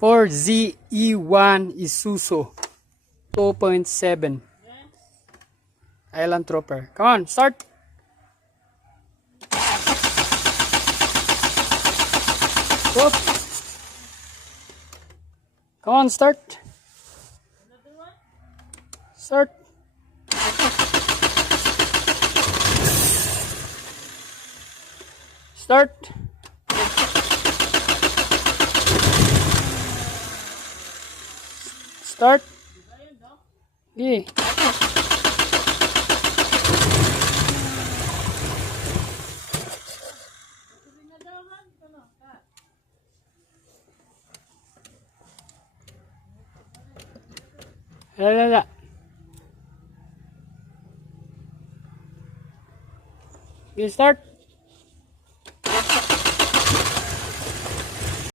4ZE1 Isuzu 2.7 Island Trooper. Come on, start. Whoop. Come on, start. Start. Start. Start. Yeah. La. You start.